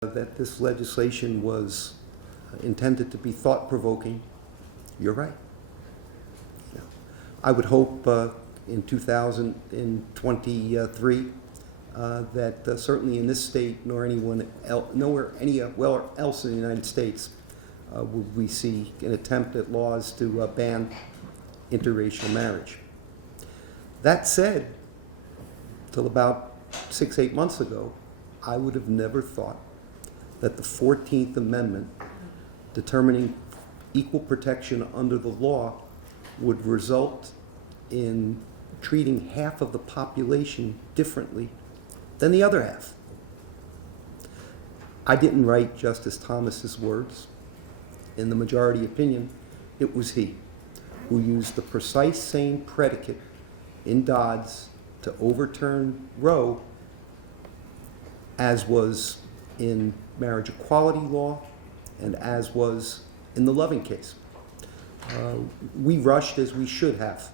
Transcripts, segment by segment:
that this legislation was intended to be thought-provoking, you're right. I would hope in 2023 that certainly in this state nor nowhere else in the United States would we see an attempt at laws to ban interracial marriage. That said, till about 6-8 months ago, I would have never thought that the 14th Amendment determining equal protection under the law would result in treating half of the population differently than the other half. I didn't write Justice Thomas's words. In the majority opinion, it was he who used the precise same predicate in Dodds to overturn Roe as was in marriage equality law and as was in the Loving case. We rushed, as we should have,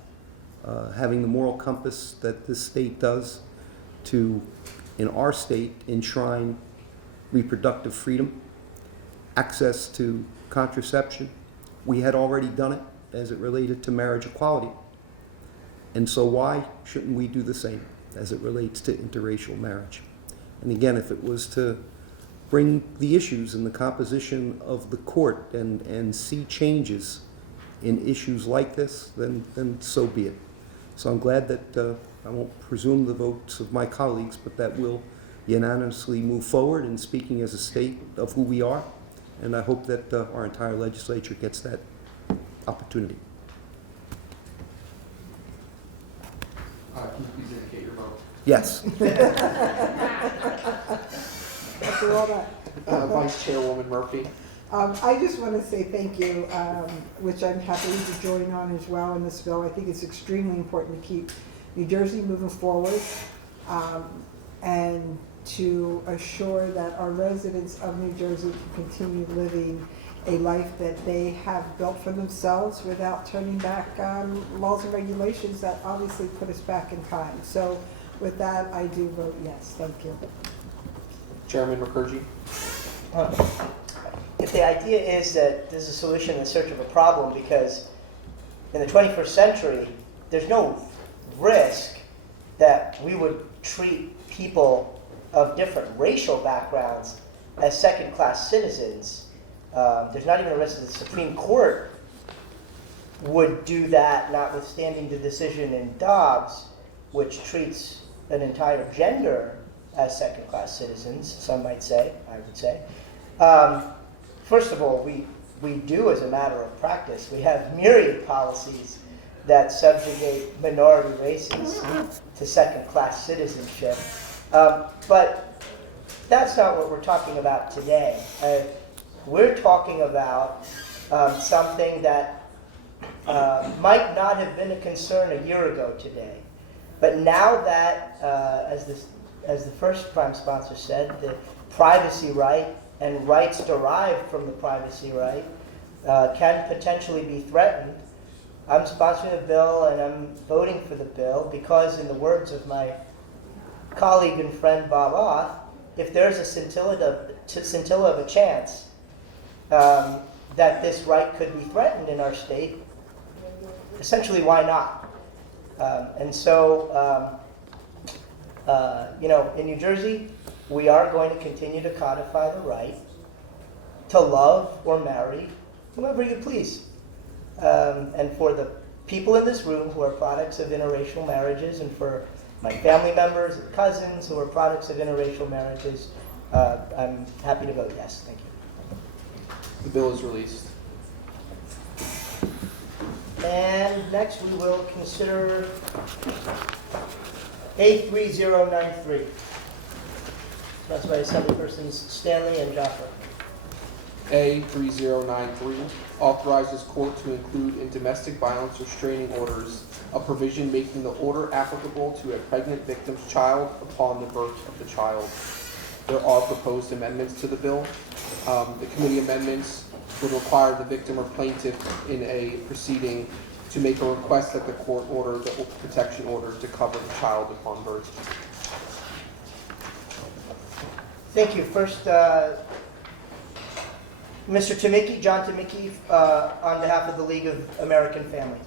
having the moral compass that this state does to, in our state, enshrine reproductive freedom, access to contraception. We had already done it as it related to marriage equality. And so why shouldn't we do the same as it relates to interracial marriage? And again, if it was to bring the issues in the composition of the court and see changes in issues like this, then so be it. So I'm glad that I won't presume the votes of my colleagues, but that we'll unanimously move forward in speaking as a state of who we are. And I hope that our entire legislature gets that opportunity. Can you please indicate your vote? Yes. After all that. Vice Chairwoman Murphy. I just want to say thank you, which I'm happy to join on as well in this bill. I think it's extremely important to keep New Jersey moving forward and to assure that our residents of New Jersey can continue living a life that they have built for themselves without turning back laws and regulations that obviously put us back in time. So with that, I do vote yes. Thank you. Chairman Mukherjee. If the idea is that there's a solution in search of a problem, because in the 21st century, there's no risk that we would treat people of different racial backgrounds as second-class citizens. There's not even a risk that the Supreme Court would do that, notwithstanding the decision in Dobbs, which treats an entire gender as second-class citizens, some might say, I would say. First of all, we do, as a matter of practice, we have myriad policies that subjugate minority races to second-class citizenship. But that's not what we're talking about today. We're talking about something that might not have been a concern a year ago today. But now that, as the first prime sponsor said, the privacy right and rights derived from the privacy right can potentially be threatened, I'm sponsoring the bill and I'm voting for the bill because, in the words of my colleague and friend Bob Oth, if there's a scintilla of a chance that this right could be threatened in our state, essentially, why not? And so, in New Jersey, we are going to continue to codify the right to love or marry whomever you please. And for the people in this room who are products of interracial marriages, and for my family members and cousins who are products of interracial marriages, I'm happy to vote yes. Thank you. The bill is released. And next we will consider A-4939. That's by Assemblypersons Stanley and Jaffa. A-3093 authorizes court to include in domestic violence restraining orders a provision making the order applicable to a pregnant victim's child upon the birth of the child. There are proposed amendments to the bill. The committee amendments would require the victim or plaintiff in a proceeding to make a request that the court order the protection order to cover the child upon birth. Thank you. First, Mr. Tamicki, John Tamicki, on behalf of the League of American Families.